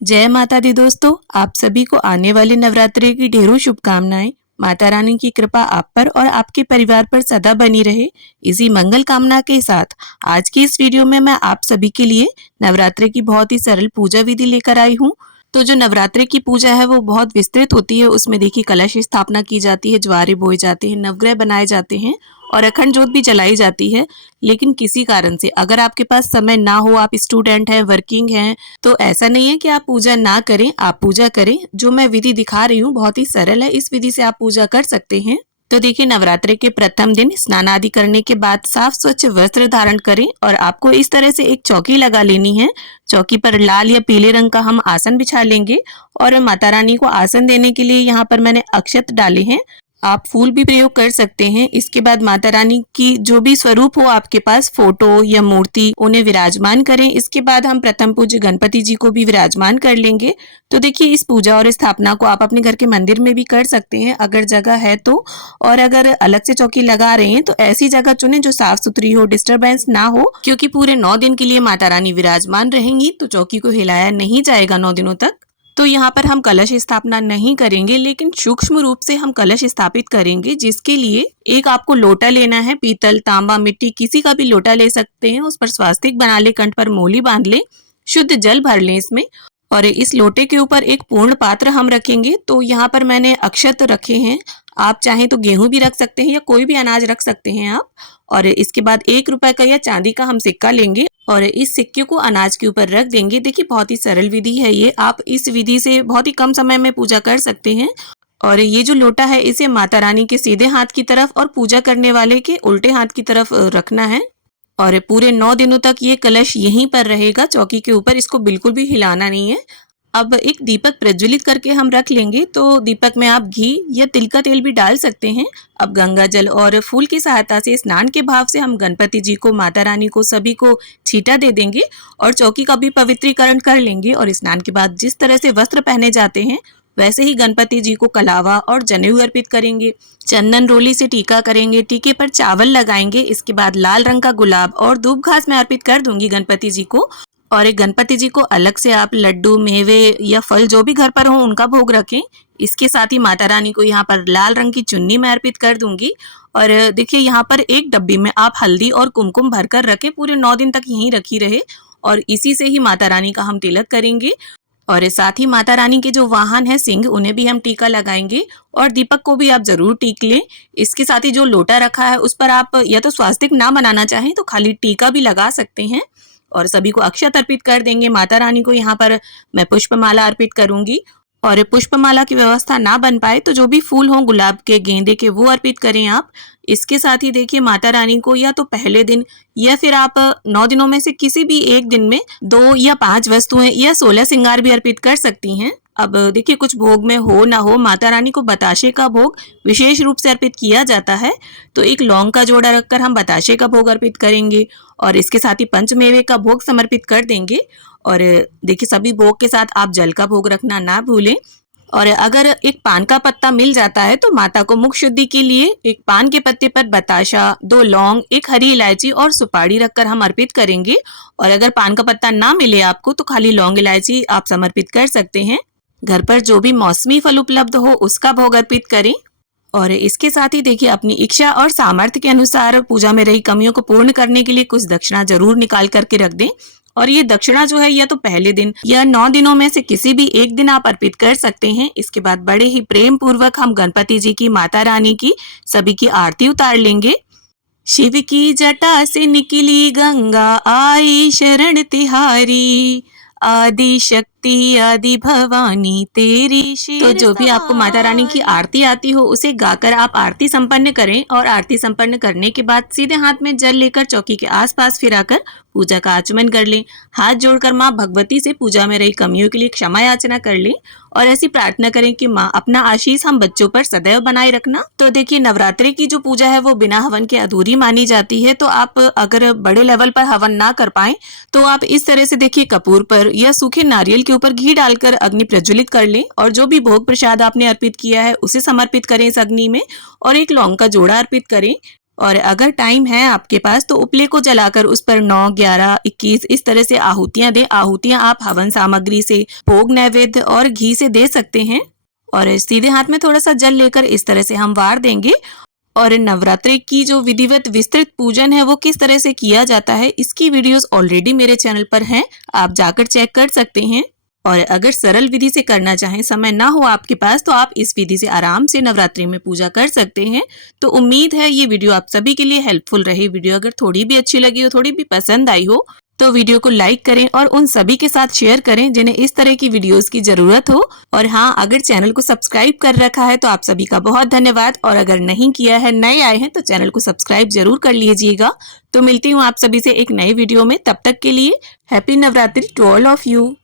जय माता दी दोस्तों, आप सभी को आने वाले नवरात्रि की ढेरों शुभकामनाएं। माता रानी की कृपा आप पर और आपके परिवार पर सदा बनी रहे। इसी मंगल कामना के साथ आज की इस वीडियो में मैं आप सभी के लिए नवरात्रि की बहुत ही सरल पूजा विधि लेकर आई हूँ। तो जो नवरात्रि की पूजा है वो बहुत विस्तृत होती है। उसमें देखिए कलश स्थापना की जाती है, ज्वारे बोए जाते हैं, नवग्रह बनाए जाते हैं और अखंड जोत भी जलाई जाती है। लेकिन किसी कारण से अगर आपके पास समय ना हो, आप स्टूडेंट हैं, वर्किंग हैं, तो ऐसा नहीं है कि आप पूजा ना करें, आप पूजा करें। जो मैं विधि दिखा रही हूँ बहुत ही सरल है, इस विधि से आप पूजा कर सकते हैं। तो देखिए नवरात्रि के प्रथम दिन स्नान आदि करने के बाद साफ स्वच्छ वस्त्र धारण करें और आपको इस तरह से एक चौकी लगा लेनी है। चौकी पर लाल या पीले रंग का हम आसन बिछा लेंगे और माता रानी को आसन देने के लिए यहाँ पर मैंने अक्षत डाले हैं। आप फूल भी प्रयोग कर सकते हैं। इसके बाद माता रानी की जो भी स्वरूप हो आपके पास, फोटो या मूर्ति, उन्हें विराजमान करें। इसके बाद हम प्रथम पूज्य गणपति जी को भी विराजमान कर लेंगे। तो देखिए इस पूजा और स्थापना को आप अपने घर के मंदिर में भी कर सकते हैं अगर जगह है तो। और अगर अलग से चौकी लगा रहे हैं तो ऐसी जगह चुनें जो साफ सुथरी हो, डिस्टरबेंस ना हो, क्योंकि पूरे 9 दिन के लिए माता रानी विराजमान रहेंगी तो चौकी को हिलाया नहीं जाएगा 9 दिनों तक। तो यहाँ पर हम कलश स्थापना नहीं करेंगे, लेकिन सूक्ष्म रूप से हम कलश स्थापित करेंगे, जिसके लिए एक आपको लोटा लेना है। पीतल, तांबा, मिट्टी, किसी का भी लोटा ले सकते हैं। उस पर स्वास्तिक बना ले, कंठ पर मोली बांध ले, शुद्ध जल भर लें इसमें और इस लोटे के ऊपर एक पूर्ण पात्र हम रखेंगे। तो यहाँ पर मैंने अक्षत रखे हैं। आप चाहें तो गेहूं भी रख सकते हैं या कोई भी अनाज रख सकते हैं आप। और इसके बाद 1 रुपए का या चांदी का हम सिक्का लेंगे और इस सिक्के को अनाज के ऊपर रख देंगे। देखिए बहुत ही सरल विधि है ये। आप इस विधि से बहुत ही कम समय में पूजा कर सकते हैं। और ये जो लोटा है इसे माता रानी के सीधे हाथ की तरफ और पूजा करने वाले के उल्टे हाथ की तरफ रखना है। और पूरे 9 दिनों तक ये कलश यहीं पर रहेगा चौकी के ऊपर, इसको बिल्कुल भी हिलाना नहीं है। अब एक दीपक प्रज्वलित करके हम रख लेंगे। तो दीपक में आप घी या तिल का तेल भी डाल सकते हैं। अब गंगा जल और फूल की सहायता से स्नान के भाव से हम गणपति जी को, माता रानी को, सभी को छींटा दे देंगे और चौकी का भी पवित्रीकरण कर लेंगे। और स्नान के बाद जिस तरह से वस्त्र पहने जाते हैं वैसे ही गणपति जी को कलावा और जनेऊ अर्पित करेंगे। चंदन रोली से टीका करेंगे, टीके पर चावल लगाएंगे। इसके बाद लाल रंग का गुलाब और धूप घास में अर्पित कर दूंगी गणपति जी को। और एक गणपति जी को अलग से आप लड्डू, मेवे या फल जो भी घर पर हो उनका भोग रखें। इसके साथ ही माता रानी को यहाँ पर लाल रंग की चुन्नी में अर्पित कर दूंगी। और देखिए यहाँ पर एक डब्बी में आप हल्दी और कुमकुम भरकर रखें, पूरे 9 दिन तक यहीं रखी रहे और इसी से ही माता रानी का हम तिलक करेंगे। और साथ ही माता रानी के जो वाहन है सिंह, उन्हें भी हम टीका लगाएंगे और दीपक को भी आप जरूर टीक लें। इसके साथ ही जो लोटा रखा है उस पर आप या तो स्वास्तिक ना बनाना चाहें तो खाली टीका भी लगा सकते हैं और सभी को अक्षत अर्पित कर देंगे। माता रानी को यहाँ पर मैं पुष्पमाला अर्पित करूंगी और पुष्पमाला की व्यवस्था ना बन पाए तो जो भी फूल हों, गुलाब के, गेंदे के, वो अर्पित करें आप। इसके साथ ही देखिए माता रानी को या तो पहले दिन या फिर आप 9 दिनों में से किसी भी एक दिन में 2 या 5 वस्तुएं या 16 श्रृंगार भी अर्पित कर सकती हैं। अब देखिए कुछ भोग में हो ना हो, माता रानी को बताशे का भोग विशेष रूप से अर्पित किया जाता है। तो एक लौंग का जोड़ा रखकर हम बताशे का भोग अर्पित करेंगे और इसके साथ ही पंचमेवे का भोग समर्पित कर देंगे। और देखिए सभी भोग के साथ आप जल का भोग रखना ना भूलें। और अगर एक पान का पत्ता मिल जाता है तो माता को मुख शुद्धि के लिए एक पान के पत्ते पर बताशा, 2 लौंग, 1 हरी इलायची और सुपारी रखकर हम अर्पित करेंगे। और अगर पान का पत्ता ना मिले आपको तो खाली लौंग इलायची आप समर्पित कर सकते हैं। घर पर जो भी मौसमी फल उपलब्ध हो उसका भोग अर्पित करें। और इसके साथ ही देखिए अपनी इच्छा और सामर्थ्य के अनुसार पूजा में रही कमियों को पूर्ण करने के लिए कुछ दक्षिणा जरूर निकाल करके रख दें। और ये दक्षिणा जो है या तो पहले दिन या 9 दिनों में से किसी भी एक दिन आप अर्पित कर सकते हैं। इसके बाद बड़े ही प्रेम पूर्वक हम गणपति जी की, माता रानी की, सभी की आरती उतार लेंगे। शिव की जटा से निकली गंगा, आई शरण तिहारी, आदि शक्ति आदि भवानी तेरी शीर। तो जो भी आपको माता रानी की आरती आती हो उसे गाकर आप आरती संपन्न करें और आरती संपन्न करने के बाद सीधे हाथ में जल लेकर चौकी के आसपास फिराकर पूजा का आचमन कर लें। हाथ जोड़कर माँ भगवती से पूजा में रही कमियों के लिए क्षमा याचना कर लें और ऐसी प्रार्थना करें कि माँ अपना आशीष हम बच्चों पर सदैव बनाए रखना। तो देखिए नवरात्रि की जो पूजा है वो बिना हवन के अधूरी मानी जाती है। तो आप अगर बड़े लेवल पर हवन ना कर पाए तो आप इस तरह से देखिए कपूर पर या सूखे नारियल के ऊपर घी डालकर अग्नि प्रज्वलित कर लें और जो भी भोग प्रसाद आपने अर्पित किया है उसे समर्पित करें इस अग्नि में और एक लौंग का जोड़ा अर्पित करें। और अगर टाइम है आपके पास तो उपले को जलाकर उस पर 9, 11, 21 इस तरह से आहुतियां दें। आहुतियां आप हवन सामग्री से, भोग नैवेद्य और घी से दे सकते हैं। और सीधे हाथ में थोड़ा सा जल लेकर इस तरह से हम वार देंगे। और नवरात्रि की जो विधिवत विस्तृत पूजन है वो किस तरह से किया जाता है, इसकी वीडियोस ऑलरेडी मेरे चैनल पर हैं, आप जाकर चेक कर सकते हैं। और अगर सरल विधि से करना चाहें, समय ना हो आपके पास, तो आप इस विधि से आराम से नवरात्रि में पूजा कर सकते हैं। तो उम्मीद है ये वीडियो आप सभी के लिए हेल्पफुल रही। वीडियो अगर थोड़ी भी अच्छी लगी हो, थोड़ी भी पसंद आई हो, तो वीडियो को लाइक करें और उन सभी के साथ शेयर करें जिन्हें इस तरह की वीडियोस की जरूरत हो। और हाँ, अगर चैनल को सब्सक्राइब कर रखा है तो आप सभी का बहुत धन्यवाद, और अगर नहीं किया है, नए आए हैं, तो चैनल को सब्सक्राइब जरूर कर लीजिएगा। तो मिलती हूँ आप सभी से एक नए वीडियो में, तब तक के लिए happy Navratri to all of you.